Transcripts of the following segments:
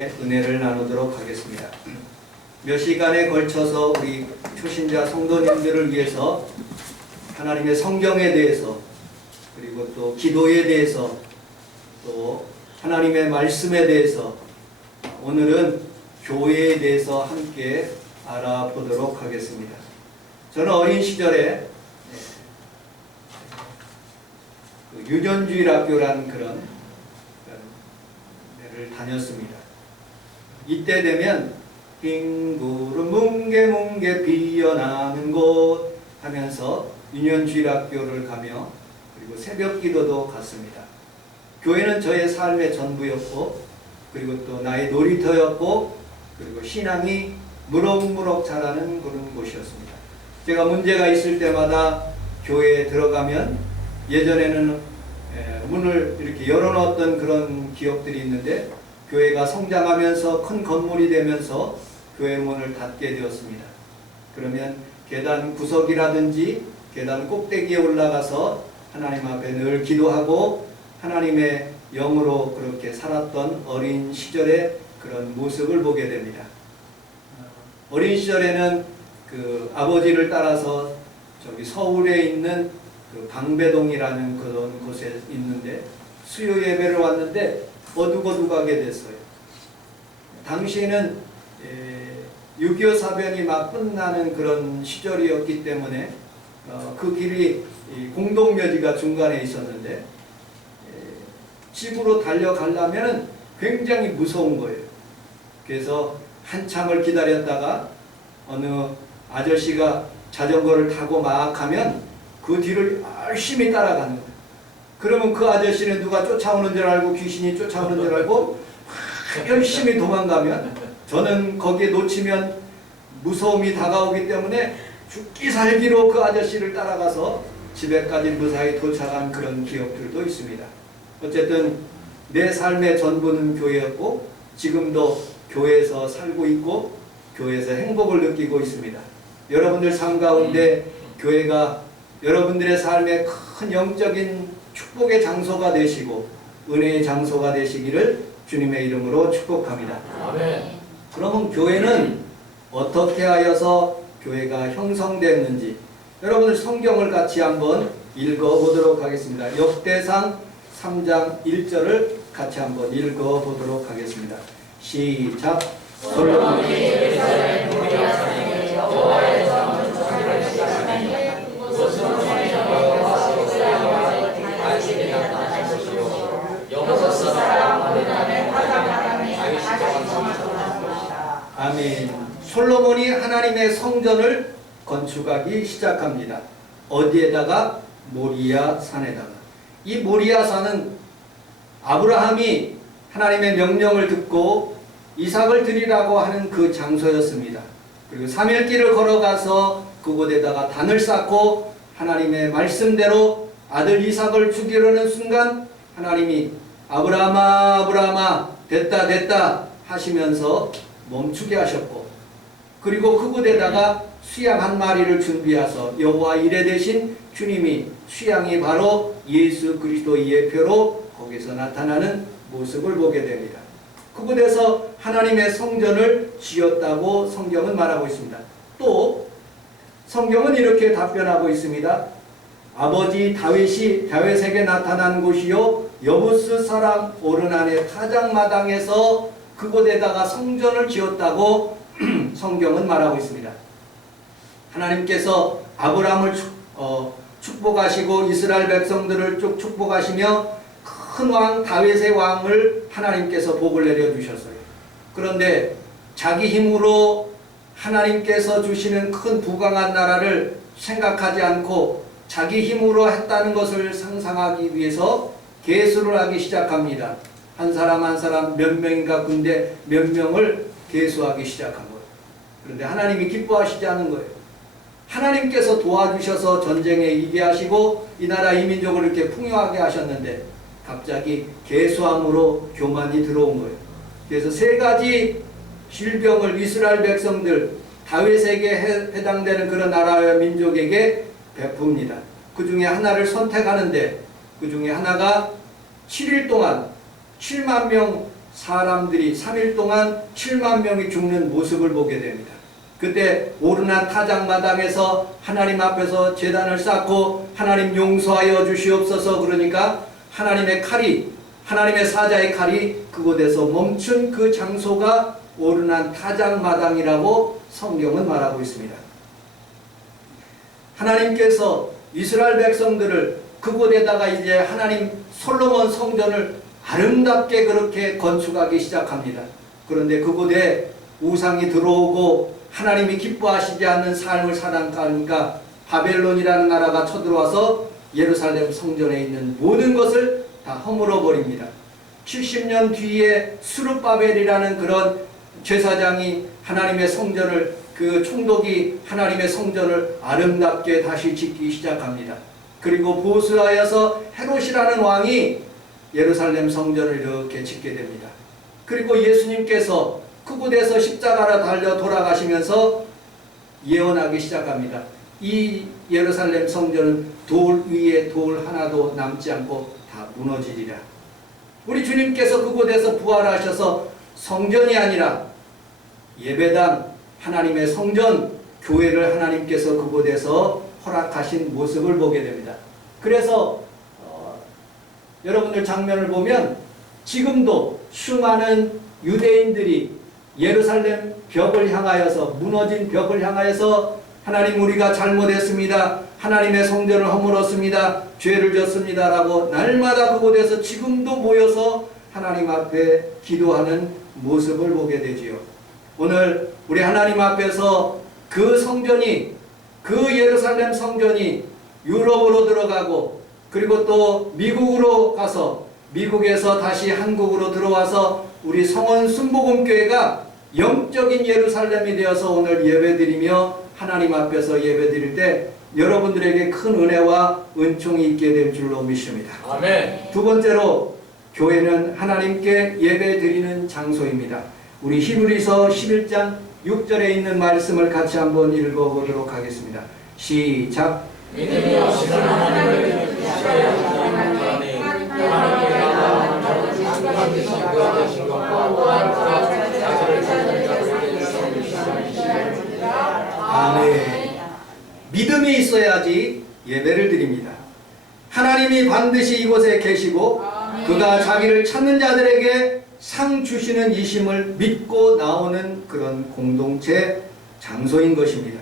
은혜를 나누도록 하겠습니다. 몇 시간에 걸쳐서 우리 초신자 성도님들을 위해서 하나님의 성경에 대해서, 그리고 또 기도에 대해서, 또 하나님의 말씀에 대해서, 오늘은 교회에 대해서 함께 알아보도록 하겠습니다. 저는 어린 시절에 유년주일학교라는 그런 데를 다녔습니다. 이때 되면 흰 구름 뭉게뭉게 피어나는 곳 하면서 유년주일학교를 가며, 그리고 새벽 기도도 갔습니다. 교회는 저의 삶의 전부였고, 그리고 또 나의 놀이터였고, 그리고 신앙이 무럭무럭 자라는 그런 곳이었습니다. 제가 문제가 있을 때마다 교회에 들어가면, 예전에는 문을 이렇게 열어놓았던 그런 기억들이 있는데, 교회가 성장하면서 큰 건물이 되면서 교회 문을 닫게 되었습니다. 그러면 계단 구석이라든지 계단 꼭대기에 올라가서 하나님 앞에 늘 기도하고 하나님의 영으로 그렇게 살았던 어린 시절의 그런 모습을 보게 됩니다. 어린 시절에는 그 아버지를 따라서 저기 서울에 있는 그 방배동이라는 그런 곳에 있는데 수요 예배를 왔는데 어둑어둑하게 됐어요. 당시에는 6.25 사변이 막 끝나는 그런 시절이었기 때문에 그 길이 공동묘지가 중간에 있었는데 집으로 달려가려면 굉장히 무서운 거예요. 그래서 한참을 기다렸다가 어느 아저씨가 자전거를 타고 막 하면 그 뒤를 열심히 따라가는 거예요. 그러면 그 아저씨는 누가 쫓아오는 줄 알고, 귀신이 쫓아오는 줄 알고 막 열심히 도망가면, 저는 거기에 놓치면 무서움이 다가오기 때문에 죽기 살기로 그 아저씨를 따라가서 집에까지 무사히 도착한 그런 기억들도 있습니다. 어쨌든 내 삶의 전부는 교회였고, 지금도 교회에서 살고 있고 교회에서 행복을 느끼고 있습니다. 여러분들 삶 가운데 교회가 여러분들의 삶의 큰 영적인 축복의 장소가 되시고 은혜의 장소가 되시기를 주님의 이름으로 축복합니다. 아멘. 그러면 교회는 어떻게 하여서 교회가 형성됐는지 여러분들 성경을 같이 한번 읽어보도록 하겠습니다. 역대상 3장 1절을 같이 한번 읽어보도록 하겠습니다. 시작. 솔로몬이 예루살렘 모리아 산에 여호와의 성을 건축하시니 아멘. 솔로몬이 하나님의 성전을 건축하기 시작합니다. 어디에다가? 모리아 산에다가. 이 모리아 산은 아브라함이 하나님의 명령을 듣고 이삭을 드리라고 하는 그 장소였습니다. 그리고 3일길을 걸어가서 그곳에다가 단을 쌓고 하나님의 말씀대로 아들 이삭을 죽이려는 순간 하나님이 아브라함아 아브라함아 됐다 됐다 하시면서 멈추게 하셨고, 그리고 그곳에다가 수양 한 마리를 준비해서 여호와 이레 되신 주님이, 수양이 바로 예수 그리스도의 예표로 거기서 나타나는 모습을 보게 됩니다. 그곳에서 하나님의 성전을 지었다고 성경은 말하고 있습니다. 또 성경은 이렇게 답변하고 있습니다. 아버지 다윗에게 나타난 곳이요 여부스 사람 오르난의 타작마당에서 그곳에다가 성전을 지었다고 성경은 말하고 있습니다. 하나님께서 아브라함을 축복하시고 이스라엘 백성들을 쭉 축복하시며 큰 왕 다윗의 왕을 하나님께서 복을 내려주셨어요. 그런데 자기 힘으로 하나님께서 주시는 큰 부강한 나라를 생각하지 않고 자기 힘으로 했다는 것을 상상하기 위해서 계수를 하기 시작합니다. 한 사람 한 사람 몇 명인가 군대 몇 명을 계수하기 시작한 거예요. 그런데 하나님이 기뻐하시지 않은 거예요. 하나님께서 도와주셔서 전쟁에 이기게 하시고 이 나라 이 민족을 이렇게 풍요하게 하셨는데 갑자기 계수함으로 교만이 들어온 거예요. 그래서 세 가지 질병을 이스라엘 백성들 다윗에게 해당되는 그런 나라와 민족에게 베풉니다. 그 중에 하나를 선택하는데 그 중에 하나가 7일 동안 7만 명 사람들이 3일 동안 7만 명이 죽는 모습을 보게 됩니다. 그때 오르난 타작마당에서 하나님 앞에서 제단을 쌓고 하나님 용서하여 주시옵소서 그러니까 하나님의 칼이, 하나님의 사자의 칼이 그곳에서 멈춘 그 장소가 오르난 타작마당이라고 성경은 말하고 있습니다. 하나님께서 이스라엘 백성들을 그곳에다가 이제 하나님 솔로몬 성전을 아름답게 그렇게 건축하기 시작합니다. 그런데 그곳에 우상이 들어오고 하나님이 기뻐하시지 않는 삶을 살아가니까 바벨론이라는 나라가 쳐들어와서 예루살렘 성전에 있는 모든 것을 다 허물어 버립니다. 70년 뒤에 수르바벨이라는 그런 제사장이 하나님의 성전을, 그 총독이 하나님의 성전을 아름답게 다시 짓기 시작합니다. 그리고 보수하여서 헤롯이라는 왕이 예루살렘 성전을 이렇게 짓게 됩니다. 그리고 예수님께서 그곳에서 십자가로 달려 돌아가시면서 예언하기 시작합니다. 이 예루살렘 성전은 돌 위에 돌 하나도 남지 않고 다 무너지리라. 우리 주님께서 그곳에서 부활하셔서 성전이 아니라 예배당, 하나님의 성전, 교회를 하나님께서 그곳에서 허락하신 모습을 보게 됩니다. 그래서 여러분들 장면을 보면 지금도 수많은 유대인들이 예루살렘 벽을 향하여서, 무너진 벽을 향하여서 하나님 우리가 잘못했습니다. 하나님의 성전을 허물었습니다. 죄를 졌습니다. 라고 날마다 그곳에서 지금도 모여서 하나님 앞에 기도하는 모습을 보게 되지요. 오늘 우리 하나님 앞에서 그 성전이, 그 예루살렘 성전이 유럽으로 들어가고 그리고 또 미국으로 가서 미국에서 다시 한국으로 들어와서 우리 성원 순복음교회가 영적인 예루살렘이 되어서 오늘 예배드리며 하나님 앞에서 예배드릴 때 여러분들에게 큰 은혜와 은총이 있게 될 줄로 믿습니다. 아멘. 두 번째로 교회는 하나님께 예배드리는 장소입니다. 우리 히브리서 11장 6절에 있는 말씀을 같이 한번 읽어보도록 하겠습니다. 시작. 믿음이 없이는 하나님을 시험하여 하나님의 하나님께서 자기의 구하신 것과 또한 자기를 찾는 자들에게 아멘. 믿음이 있어야지 예배를 드립니다. 하나님이 반드시 이곳에 계시고 그가 자기를 찾는 자들에게 상 주시는 이심을 믿고 나오는 그런 공동체 장소인 것입니다.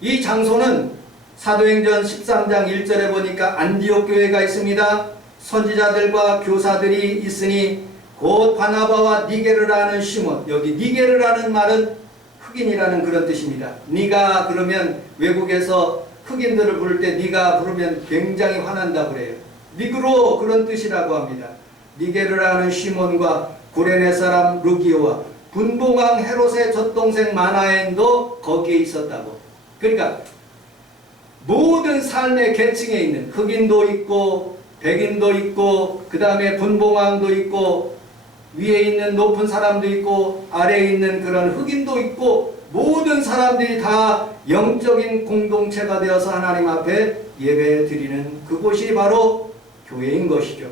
이 장소는 사도행전 13장 1절에 보니까 안디옥 교회가 있습니다. 선지자들과 교사들이 있으니 곧 바나바와 니게르라는 시몬, 여기 니게르라는 말은 흑인이라는 그런 뜻입니다. 니가 그러면 외국에서 흑인들을 부를 때 니가 부르면 굉장히 화난다고 그래요. 니그로 그런 뜻이라고 합니다. 니게르라는 시몬과 구레네 사람 루기오와 분봉왕 헤롯의 젖동생 마나엔도 거기에 있었다고. 그러니까 모든 삶의 계층에 있는 흑인도 있고 백인도 있고 그 다음에 분봉왕도 있고 위에 있는 높은 사람도 있고 아래에 있는 그런 흑인도 있고 모든 사람들이 다 영적인 공동체가 되어서 하나님 앞에 예배 드리는 그곳이 바로 교회인 것이죠.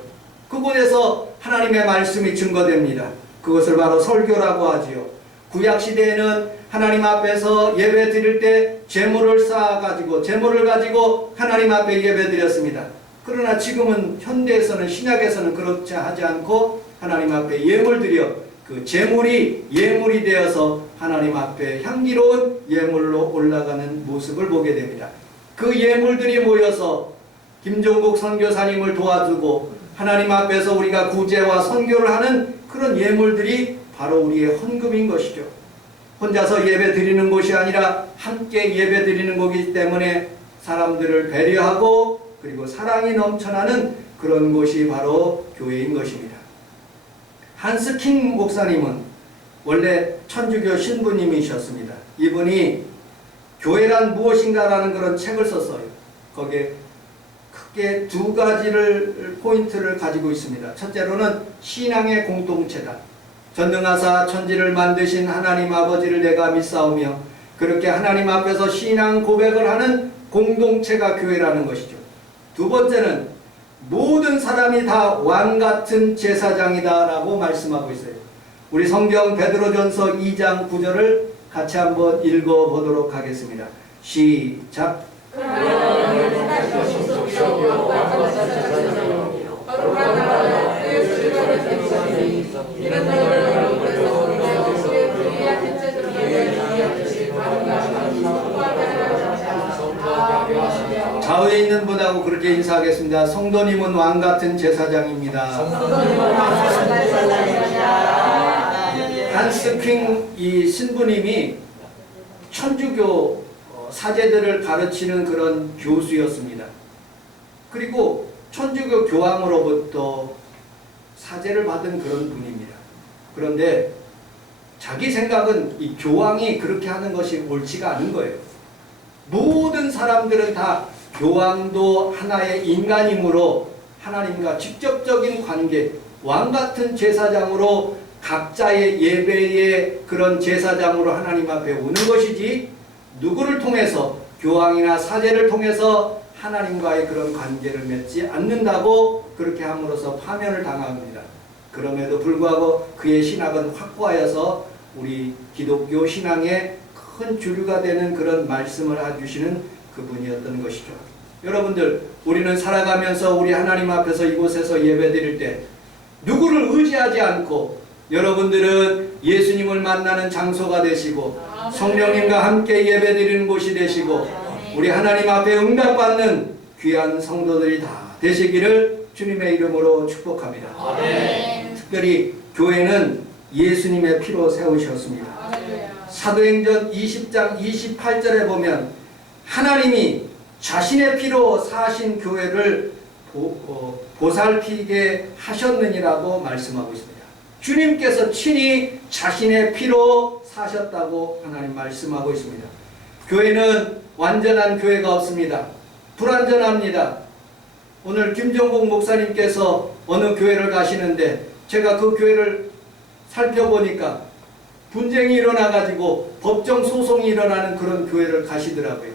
그곳에서 하나님의 말씀이 증거됩니다. 그것을 바로 설교라고 하지요. 구약시대에는 하나님 앞에서 예배 드릴 때 제물을 쌓아가지고 제물을 가지고 하나님 앞에 예배 드렸습니다. 그러나 지금은 현대에서는 신약에서는 그렇지 하지 않고 하나님 앞에 예물 드려 그 제물이 예물이 되어서 하나님 앞에 향기로운 예물로 올라가는 모습을 보게 됩니다. 그 예물들이 모여서 김종국 선교사님을 도와주고 하나님 앞에서 우리가 구제와 선교를 하는 그런 예물들이 바로 우리의 헌금인 것이죠. 혼자서 예배 드리는 곳이 아니라 함께 예배 드리는 곳이기 때문에 사람들을 배려하고 그리고 사랑이 넘쳐나는 그런 곳이 바로 교회인 것입니다. 한스 킹 목사님은 원래 천주교 신부님이셨습니다. 이분이 교회란 무엇인가라는 그런 책을 썼어요. 거기에 크게 두 가지를 포인트를 가지고 있습니다. 첫째로는 신앙의 공동체다. 전능하사 천지를 만드신 하나님 아버지를 내가 믿사오며 그렇게 하나님 앞에서 신앙 고백을 하는 공동체가 교회라는 것이죠. 두 번째는 모든 사람이 다 왕 같은 제사장이다라고 말씀하고 있어요. 우리 성경 베드로전서 2장 9절을 같이 한번 읽어보도록 하겠습니다. 시작. 좌우에 있는 분하고 그렇게 인사하겠습니다. 성도님은 왕 같은 제사장입니다. 한스 퀸 이 신부님이 천주교 사제들을 가르치는 그런 교수였습니다. 그리고 천주교 교황으로부터 사제를 받은 그런 분입니다. 그런데 자기 생각은 이 교황이 그렇게 하는 것이 옳지가 않은 거예요. 모든 사람들은 다 교황도 하나의 인간이므로 하나님과 직접적인 관계, 왕 같은 제사장으로 각자의 예배의 그런 제사장으로 하나님 앞에 오는 것이지, 누구를 통해서 교황이나 사제를 통해서 하나님과의 그런 관계를 맺지 않는다고 그렇게 함으로써 파면을 당합니다. 그럼에도 불구하고 그의 신학은 확고하여서 우리 기독교 신앙의 큰 주류가 되는 그런 말씀을 해주시는 그분이었던 것이죠. 여러분들, 우리는 살아가면서 우리 하나님 앞에서 이곳에서 예배드릴 때 누구를 의지하지 않고 여러분들은 예수님을 만나는 장소가 되시고 성령님과 함께 예배드리는 곳이 되시고 우리 하나님 앞에 응답받는 귀한 성도들이 다 되시기를 주님의 이름으로 축복합니다. 특별히 교회는 예수님의 피로 세우셨습니다. 사도행전 20장 28절에 보면 하나님이 자신의 피로 사신 교회를 보살피게 하셨느니라고 말씀하고 있습니다. 주님께서 친히 자신의 피로 사셨다고 하나님 말씀하고 있습니다. 교회는 완전한 교회가 없습니다. 불완전합니다. 오늘 김종국 목사님께서 어느 교회를 가시는데 제가 그 교회를 살펴보니까 분쟁이 일어나가지고 법정 소송이 일어나는 그런 교회를 가시더라고요.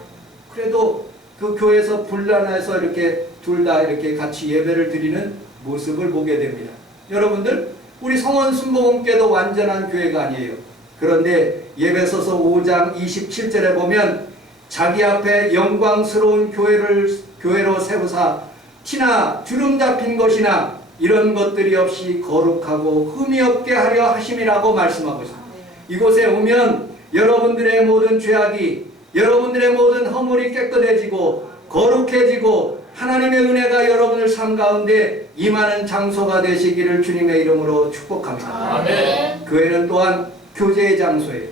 그래도 그 교회에서 분란해서 이렇게 둘 다 이렇게 같이 예배를 드리는 모습을 보게 됩니다. 여러분들, 우리 성원 순복음교회도 완전한 교회가 아니에요. 그런데 예배소서 5장 27절에 보면 자기 앞에 영광스러운 교회로 세우사 티나 주름 잡힌 것이나 이런 것들이 없이 거룩하고 흠이 없게 하려 하심이라고 말씀하고 있습니다. 이곳에 오면 여러분들의 모든 죄악이, 여러분들의 모든 허물이 깨끗해지고 거룩해지고 하나님의 은혜가 여러분을 삶 가운데 임하는 장소가 되시기를 주님의 이름으로 축복합니다. 아멘. 교회는 또한 교제의 장소예요.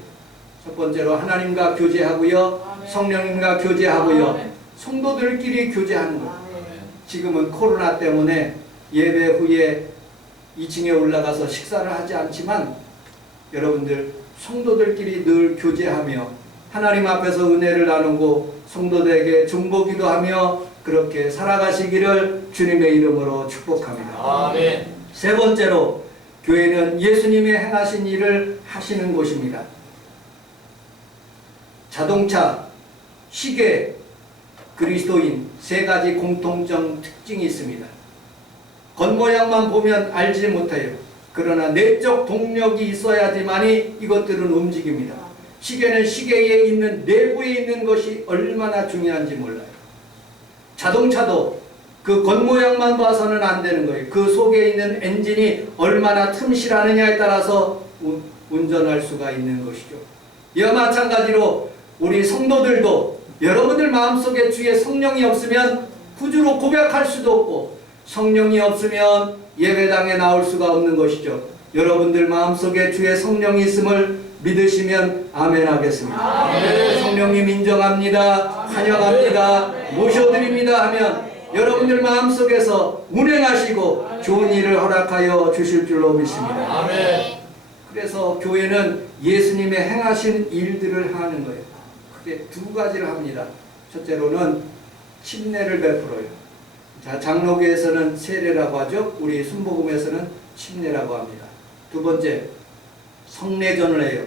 첫 번째로 하나님과 교제하고요, 성령님과 교제하고요, 성도들끼리 교제하는 것. 지금은 코로나 때문에 예배 후에 2층에 올라가서 식사를 하지 않지만 여러분들 성도들끼리 늘 교제하며 하나님 앞에서 은혜를 나누고 성도들에게 중보기도 하며 그렇게 살아가시기를 주님의 이름으로 축복합니다. 아멘. 세 번째로 교회는 예수님이 행하신 일을 하시는 곳입니다. 자동차, 시계, 그리스도인 세 가지 공통점 특징이 있습니다. 겉모양만 보면 알지 못해요. 그러나 내적 동력이 있어야지만이 이것들은 움직입니다. 시계는 시계에 있는 내부에 있는 것이 얼마나 중요한지 몰라요. 자동차도 그 겉모양만 봐서는 안 되는 거예요. 그 속에 있는 엔진이 얼마나 틈실하느냐에 따라서 운전할 수가 있는 것이죠. 이와 마찬가지로 우리 성도들도 여러분들 마음속에 주의 성령이 없으면 구주로 고백할 수도 없고 성령이 없으면 예배당에 나올 수가 없는 것이죠. 여러분들 마음속에 주의 성령이 있음을 믿으시면 아멘 하겠습니다. 아멘. 성령님 인정합니다. 환영합니다. 모셔드립니다 하면 여러분들 마음속에서 운행하시고 좋은 일을 허락하여 주실 줄로 믿습니다. 아멘. 그래서 교회는 예수님의 행하신 일들을 하는 거예요. 크게 두 가지를 합니다. 첫째로는 침례를 베풀어요. 자, 장로교에서는 세례라고 하죠. 우리 순복음에서는 침례라고 합니다. 두 번째, 성례전을 해요.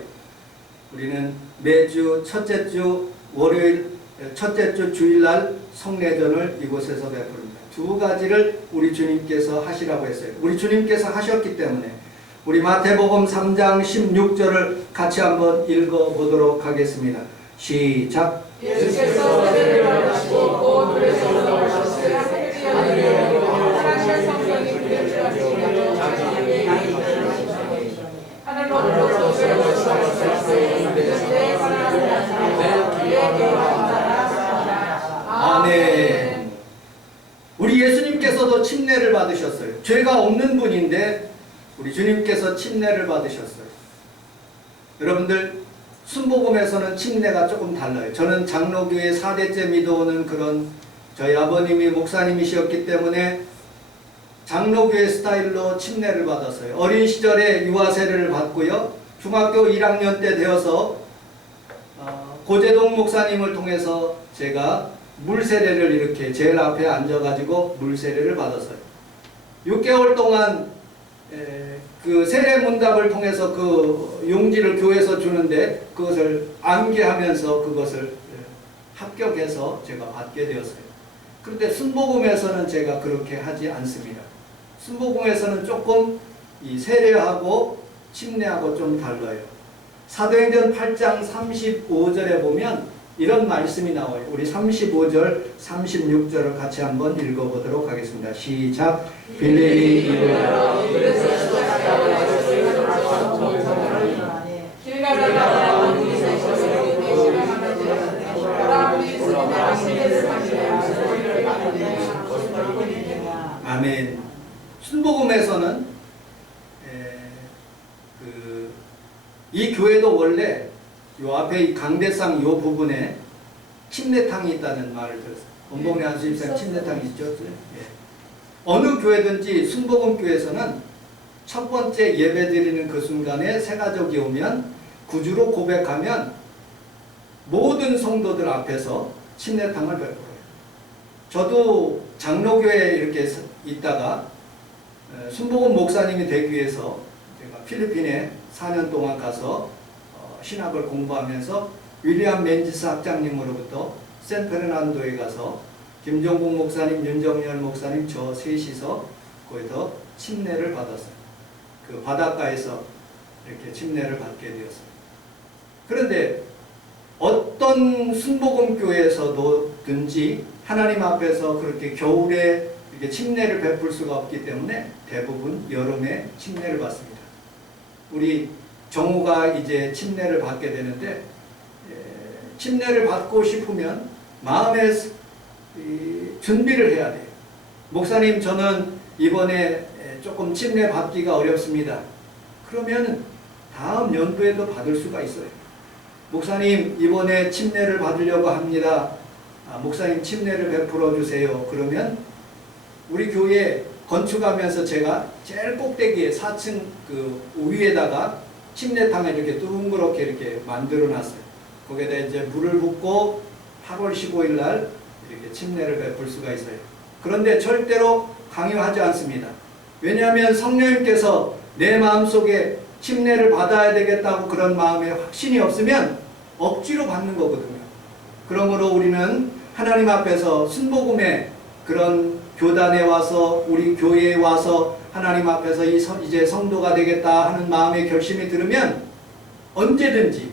우리는 매주 첫째 주 월요일, 첫째 주 주일날 성례전을 이곳에서 베푸릅니다. 두 가지를 우리 주님께서 하시라고 했어요. 우리 주님께서 하셨기 때문에 우리 마태복음 3장 16절을 같이 한번 읽어보도록 하겠습니다. 시작. 예수께서 세례를 받으시고 곧 물에서 올라오셨을 하늘에 하나님의 성령이 그를 주시며 자기에게 하늘로부터 소리가 있었을 때 아멘. 우리 예수님께서도 침례를 받으셨어요. 죄가 없는 분인데 우리 주님께서 침례를 받으셨어요. 여러분들 순복음에서는 침례가 조금 달라요. 저는 장로교회 4대째 믿어오는 그런 저희 아버님이 목사님이셨기 때문에 장로교회 스타일로 침례를 받았어요. 어린 시절에 유아세례를 받고요. 중학교 1학년 때 되어서 고재동 목사님을 통해서 제가 물세례를 이렇게 제일 앞에 앉아가지고 물세례를 받았어요. 6개월 동안 그 세례 문답을 통해서 그 용지를 교회에서 주는데 그것을 암기하면서 그것을 합격해서 제가 받게 되었어요. 그런데 순복음에서는 제가 그렇게 하지 않습니다. 순복음에서는 조금 이 세례하고 침례하고 좀 달라요. 사도행전 8장 35절에 보면 이런 말씀이 나와요. 우리 35절, 36절을 같이 한번 읽어보도록 하겠습니다. 시작. 빌립이 이르러 아멘. 순복음에서는 이 교회도 원래 요 앞에 이 강대상 요 부분에 침례탕이 있다는 말을 들었어요. 원봉리 한수집사님 침례탕이 있죠. 예. 어느 교회든지 순복음교회에서는 첫 번째 예배 드리는 그 순간에 새가족이 오면 구주로 고백하면 모든 성도들 앞에서 침례탕을 베풀어요. 저도 장로교회에 이렇게 있다가 순복음 목사님이 되기 위해서 제가 필리핀에 4년 동안 가서 신학을 공부하면서 윌리엄 맨지스 학장님으로부터 샌페르난도에 가서 김종국 목사님, 윤정열 목사님 저 셋이서 거기서 침례를 받았어요. 그 바닷가에서 이렇게 침례를 받게 되었어요. 그런데 어떤 순복음 교회에서도든지 하나님 앞에서 그렇게 겨울에 이렇게 침례를 베풀 수가 없기 때문에 대부분 여름에 침례를 받습니다. 우리 정우가 이제 침례를 받게 되는데 침례를 받고 싶으면 마음에 준비를 해야 돼요. 목사님 저는 이번에 조금 침례 받기가 어렵습니다. 그러면 다음 연도에도 받을 수가 있어요. 목사님 이번에 침례를 받으려고 합니다. 목사님 침례를 베풀어 주세요. 그러면 우리 교회 건축하면서 제가 제일 꼭대기에 4층 그 위에다가 침례탕을 이렇게 둥그렇게 이렇게 만들어 놨어요. 거기에다 이제 물을 붓고 8월 15일 날 이렇게 침례를 베풀 수가 있어요. 그런데 절대로 강요하지 않습니다. 왜냐하면 성령님께서 내 마음속에 침례를 받아야 되겠다고 그런 마음에 확신이 없으면 억지로 받는 거거든요. 그러므로 우리는 하나님 앞에서 순복음의 그런 교단에 와서 우리 교회에 와서 하나님 앞에서 이제 성도가 되겠다 하는 마음의 결심이 들으면 언제든지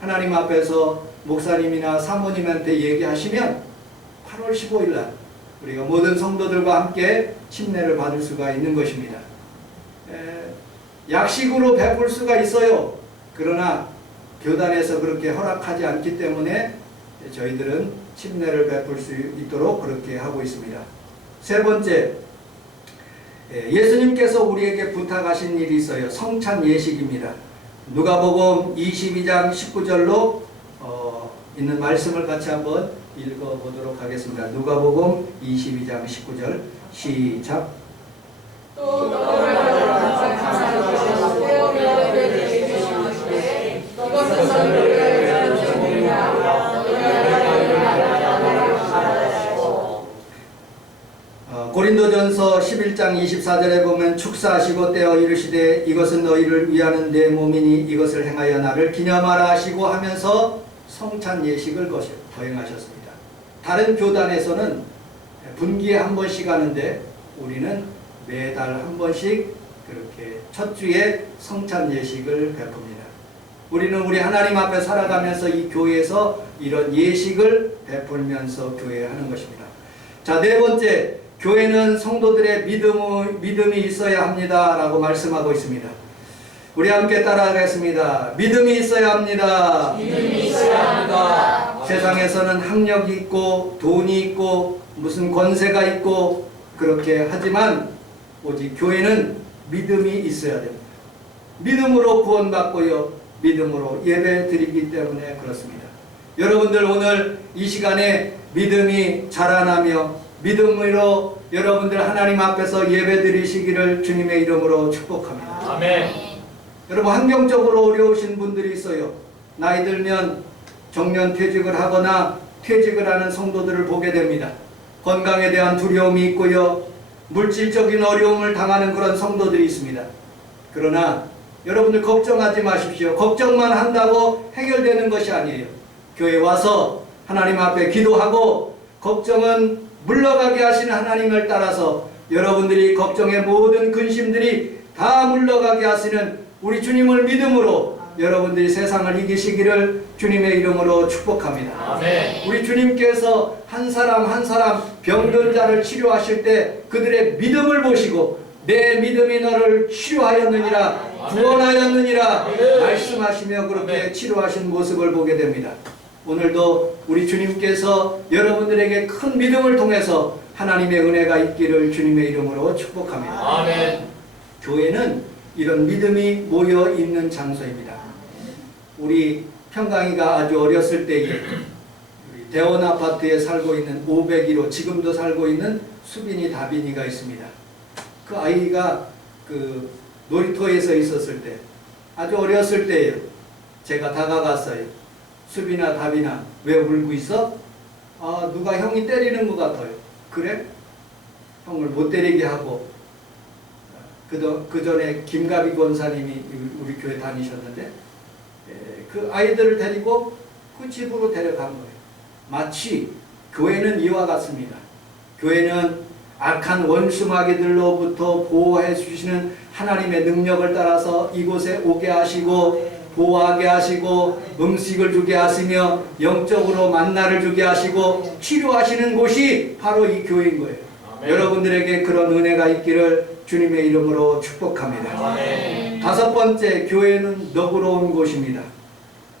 하나님 앞에서 목사님이나 사모님한테 얘기하시면 8월 15일 날 우리가 모든 성도들과 함께 침례를 받을 수가 있는 것입니다. 약식으로 베풀 수가 있어요. 그러나 교단에서 그렇게 허락하지 않기 때문에 저희들은 침례를 베풀 수 있도록 그렇게 하고 있습니다. 세 번째, 예수님께서 우리에게 부탁하신 일이 있어요. 성찬 예식입니다. 누가복음 22장 19절로 있는 말씀을 같이 한번 읽어보도록 하겠습니다. 누가복음 22장 19절 시작. 또 떡을 가져다가 감사하시고 떼어 예배드리게 주시되 이것은 너희를 위하여 고린도전서 11장 24절에 보면 축사하시고 떼어 이르시되 이것은 너희를 위하는 내 몸이니 이것을 행하여 나를 기념하라 하시고 하면서 성찬 예식을 거행하셨습니다. 다른 교단에서는 분기에 한 번씩 하는데 우리는 매달 한 번씩 그렇게 첫 주에 성찬 예식을 베풉니다. 우리는 우리 하나님 앞에 살아가면서 이 교회에서 이런 예식을 베풀면서 교회하는 것입니다. 자, 네 번째, 교회는 성도들의 믿음이 있어야 합니다 라고 말씀하고 있습니다. 우리 함께 따라하겠습니다. 믿음이 있어야 합니다. 믿음이 있어야 합니다. 세상에서는 학력이 있고 돈이 있고 무슨 권세가 있고 그렇게 하지만 오직 교회는 믿음이 있어야 됩니다. 믿음으로 구원받고요, 믿음으로 예배 드리기 때문에 그렇습니다. 여러분들 오늘 이 시간에 믿음이 자라나며 믿음으로 여러분들 하나님 앞에서 예배 드리시기를 주님의 이름으로 축복합니다. 아멘. 여러분, 환경적으로 어려우신 분들이 있어요. 나이 들면 정년 퇴직을 하거나 퇴직을 하는 성도들을 보게 됩니다. 건강에 대한 두려움이 있고요, 물질적인 어려움을 당하는 그런 성도들이 있습니다. 그러나 여러분들 걱정하지 마십시오. 걱정만 한다고 해결되는 것이 아니에요. 교회 와서 하나님 앞에 기도하고 걱정은 물러가게 하시는 하나님을 따라서 여러분들이 걱정의 모든 근심들이 다 물러가게 하시는 우리 주님을 믿음으로 여러분들이 세상을 이기시기를 주님의 이름으로 축복합니다. 아멘. 우리 주님께서 한 사람 한 사람 병든 자를 치료하실 때 그들의 믿음을 보시고 내 믿음이 너를 치료하였느니라, 구원하였느니라 말씀하시며 그렇게 치료하신 모습을 보게 됩니다. 오늘도 우리 주님께서 여러분들에게 큰 믿음을 통해서 하나님의 은혜가 있기를 주님의 이름으로 축복합니다. 아멘. 교회는 이런 믿음이 모여 있는 장소입니다. 우리 평강이가 아주 어렸을 때에 우리 대원 아파트에 살고 있는 501호, 지금도 살고 있는 수빈이 다빈이가 있습니다. 그 아이가 그 놀이터에서 있었을 때, 아주 어렸을 때예요. 제가 다가갔어요. 수빈아, 다빈아, 왜 울고 있어? 아, 누가 형이 때리는 것 같아요. 그래? 형을 못 때리게 하고. 그 전에 김가비 권사님이 우리 교회 다니셨는데 그 아이들을 데리고 그 집으로 데려간 거예요. 마치 교회는 이와 같습니다. 교회는 악한 원수마귀들로부터 보호해 주시는 하나님의 능력을 따라서 이곳에 오게 하시고 보호하게 하시고 음식을 주게 하시며 영적으로 만나를 주게 하시고 치료하시는 곳이 바로 이 교회인 거예요. 아멘. 여러분들에게 그런 은혜가 있기를 주님의 이름으로 축복합니다. 아멘. 다섯 번째, 교회는 너그러운 곳입니다.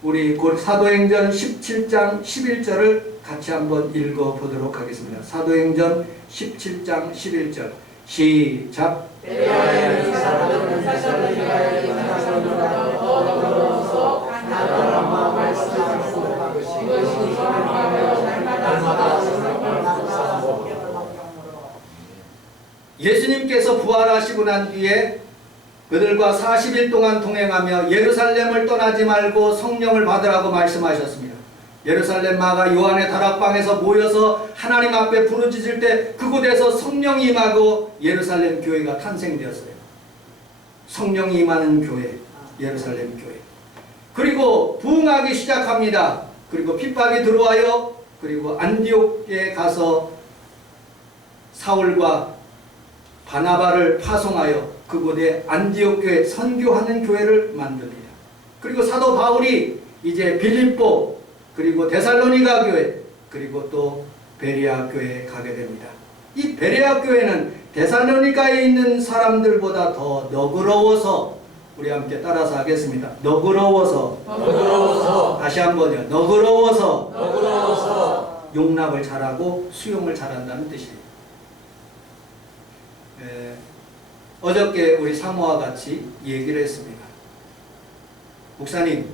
우리 곧 사도행전 17장 11절을 같이 한번 읽어보도록 하겠습니다. 사도행전 17장 11절 시작. 베레아에 사람들은 사람들이 너그러워서 하나님과 말씀하고 이것이 전하며 날마다 예수님께서 부활하시고 난 뒤에 그들과 40일 동안 동행하며 예루살렘을 떠나지 말고 성령을 받으라고 말씀하셨습니다. 예루살렘 마가 요한의 다락방에서 모여서 하나님 앞에 부르짖을 때 그곳에서 성령이 임하고 예루살렘 교회가 탄생되었어요. 성령이 임하는 교회, 예루살렘 교회. 그리고 부흥하기 시작합니다. 그리고 핍박이 들어와요. 그리고 안디옥에 가서 사울과 바나바를 파송하여 그곳에 안디옥 교회, 선교하는 교회를 만듭니다. 그리고 사도 바울이 이제 빌립보, 그리고 데살로니가 교회, 그리고 또 베레아 교회에 가게 됩니다. 이 베레아 교회는 데살로니가에 있는 사람들보다 더 너그러워서, 우리 함께 따라서 하겠습니다. 너그러워서. 다시 한번요. 너그러워서 용납을 잘하고 수용을 잘한다는 뜻이에요. 어저께 우리 사모와 같이 얘기를 했습니다. 목사님,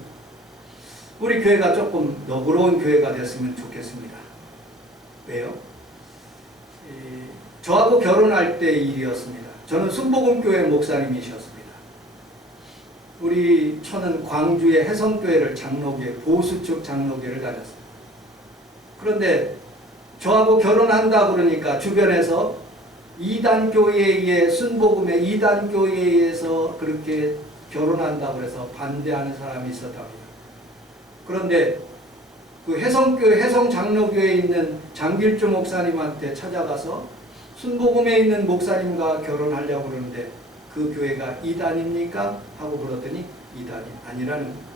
우리 교회가 조금 너그러운 교회가 됐으면 좋겠습니다. 왜요? 저하고 결혼할 때 일이었습니다. 저는 순복음교회 목사님이셨습니다. 우리 처는 광주의 해성교회를 장로교회, 보수축 장로교회를 다녔어요. 그런데 저하고 결혼한다 그러니까 주변에서 이단교회에, 순복음의 이단교회에서 그렇게 결혼한다고 해서 반대하는 사람이 있었답니다. 그런데 그 해성 장로교에 있는 장길주 목사님한테 찾아가서 순복음에 있는 목사님과 결혼하려고 그러는데 그 교회가 이단입니까? 하고 물었더니 이단이 아니라는 겁니다.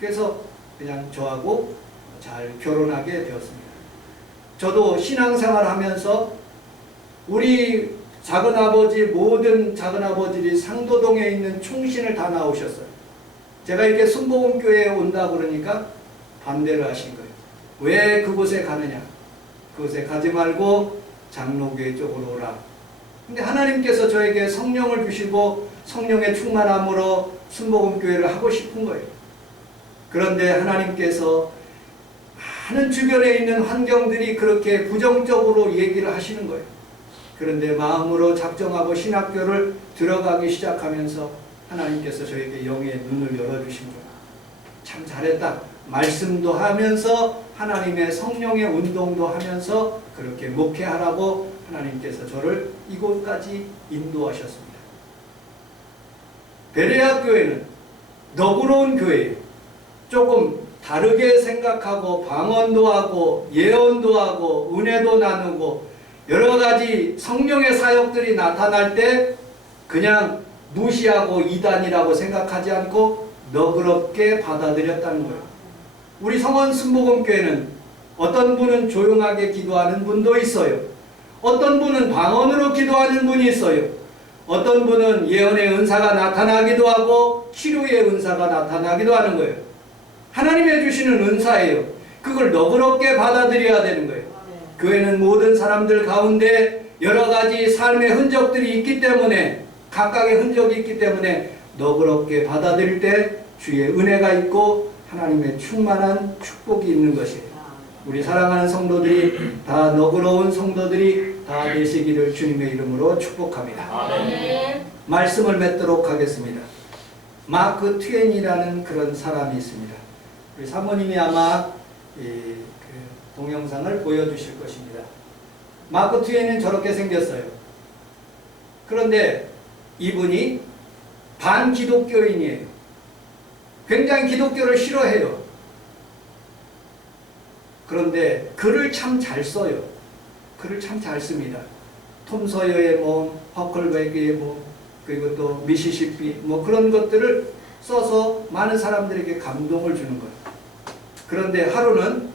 그래서 그냥 저하고 잘 결혼하게 되었습니다. 저도 신앙생활 하면서 우리 작은아버지, 모든 작은아버지들이 상도동에 있는 충신을 다 나오셨어요. 제가 이렇게 순복음교회에 온다 그러니까 반대를 하신 거예요. 왜 그곳에 가느냐? 그곳에 가지 말고 장로교회 쪽으로 오라. 근데 하나님께서 저에게 성령을 주시고 성령의 충만함으로 순복음교회를 하고 싶은 거예요. 그런데 하나님께서 많은 주변에 있는 환경들이 그렇게 부정적으로 얘기를 하시는 거예요. 그런데 마음으로 작정하고 신학교를 들어가기 시작하면서 하나님께서 저에게 영의 눈을 열어주신 거예요. 참 잘했다. 말씀도 하면서 하나님의 성령의 운동도 하면서 그렇게 목회하라고 하나님께서 저를 이곳까지 인도하셨습니다. 베레아 교회는 너그러운 교회예요. 조금 다르게 생각하고 방언도 하고 예언도 하고 은혜도 나누고 여러 가지 성령의 사역들이 나타날 때 그냥 무시하고 이단이라고 생각하지 않고 너그럽게 받아들였다는 거예요. 우리 성원 순복음교회는 어떤 분은 조용하게 기도하는 분도 있어요. 어떤 분은 방언으로 기도하는 분이 있어요. 어떤 분은 예언의 은사가 나타나기도 하고 치료의 은사가 나타나기도 하는 거예요. 하나님이 주시는 은사예요. 그걸 너그럽게 받아들여야 되는 거예요. 교회는 모든 사람들 가운데 여러 가지 삶의 흔적들이 있기 때문에 각각의 흔적이 있기 때문에 너그럽게 받아들일 때 주의 은혜가 있고 하나님의 충만한 축복이 있는 것이에요. 우리 사랑하는 성도들이 다 너그러운 성도들이 다 되시기를 주님의 이름으로 축복합니다. 아멘. 말씀을 맺도록 하겠습니다. 마크 트웬이라는 그런 사람이 있습니다. 우리 사모님이 아마 그 동영상을 보여주실 것입니다. 마크 트웬은 저렇게 생겼어요. 그런데 이분이 반기독교인이에요. 굉장히 기독교를 싫어해요. 그런데 글을 참 잘 써요. 글을 참 잘 씁니다. 톰 서여의 몸, 허클베기의 몸, 그리고 또 미시시피 뭐 그런 것들을 써서 많은 사람들에게 감동을 주는 거예요. 그런데 하루는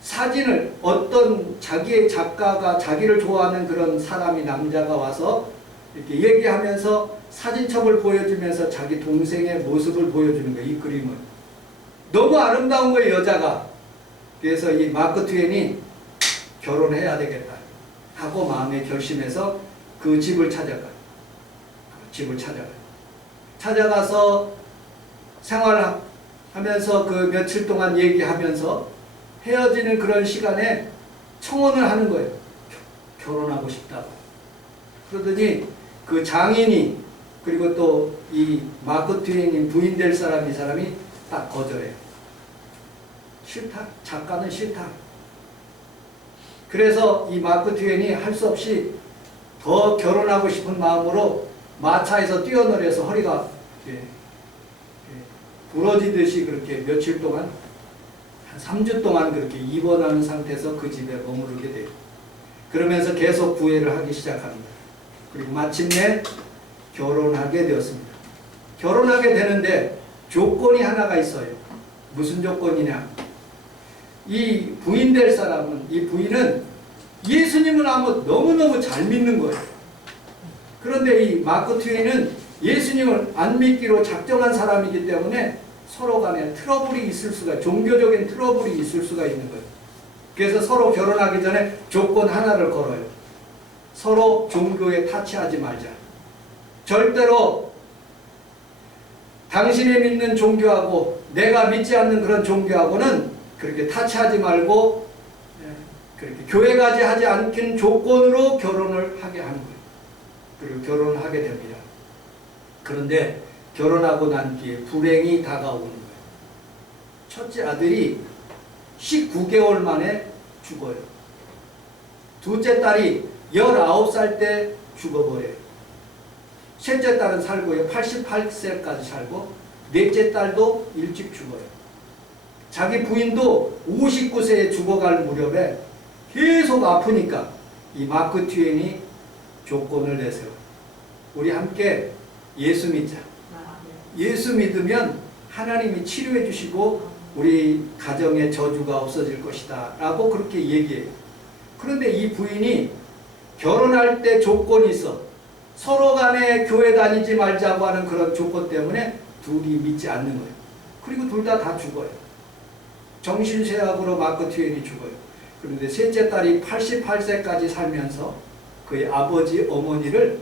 사진을 어떤 자기의 작가가 자기를 좋아하는 그런 사람이 남자가 와서 이렇게 얘기하면서 사진첩을 보여주면서 자기 동생의 모습을 보여주는 거예요. 이 그림을. 너무 아름다운 거예요, 여자가. 그래서 이 마크 트웬이 결혼해야 되겠다 하고 마음에 결심해서 그 집을 찾아가요. 찾아가서 생활하면서 그 며칠 동안 얘기하면서 헤어지는 그런 시간에 청혼을 하는 거예요. 결혼하고 싶다고. 그러더니 그 장인이 그리고 또 이 마크 트웬이 부인 될 사람이 딱 거절해요. 싫다. 작가는 싫다. 그래서 이 마크 트웬이 할 수 없이 더 결혼하고 싶은 마음으로 마차에서 뛰어내려서 허리가 부러지듯이 그렇게 며칠 동안 한 3주 동안 그렇게 입원하는 상태에서 그 집에 머무르게 돼요. 그러면서 계속 구애를 하기 시작합니다. 그리고 마침내 결혼하게 되었습니다. 결혼하게 되는데 조건이 하나가 있어요. 무슨 조건이냐? 이 부인 될 사람은, 이 부인은 예수님을 너무너무 잘 믿는 거예요. 그런데 이 마크 트웬은 예수님을 안 믿기로 작정한 사람이기 때문에 서로 간에 트러블이 있을 수가, 종교적인 트러블이 있을 수가 있는 거예요. 그래서 서로 결혼하기 전에 조건 하나를 걸어요. 서로 종교에 타치하지 말자. 절대로 당신이 믿는 종교하고 내가 믿지 않는 그런 종교하고는 그렇게 타치하지 말고 그렇게 교회 가지 하지 않긴 조건으로 결혼을 하게 하는 거예요. 그리고 결혼을 하게 됩니다. 그런데 결혼하고 난 뒤에 불행이 다가오는 거예요. 첫째 아들이 19개월 만에 죽어요. 둘째 딸이 19살 때 죽어버려요. 셋째 딸은 살고요. 88세까지 살고 넷째 딸도 일찍 죽어요. 자기 부인도 59세에 죽어갈 무렵에 계속 아프니까 이 마크 트웨인이 조건을 내세워요. 우리 함께 예수 믿자. 예수 믿으면 하나님이 치료해 주시고 우리 가정의 저주가 없어질 것이다 라고 그렇게 얘기해요. 그런데 이 부인이 결혼할 때 조건이 있어. 서로 간에 교회 다니지 말자고 하는 그런 조건 때문에 둘이 믿지 않는 거예요. 그리고 둘 다 죽어요. 정신쇠약으로 마크 트웨인이 죽어요. 그런데 셋째 딸이 88세까지 살면서 그의 아버지 어머니를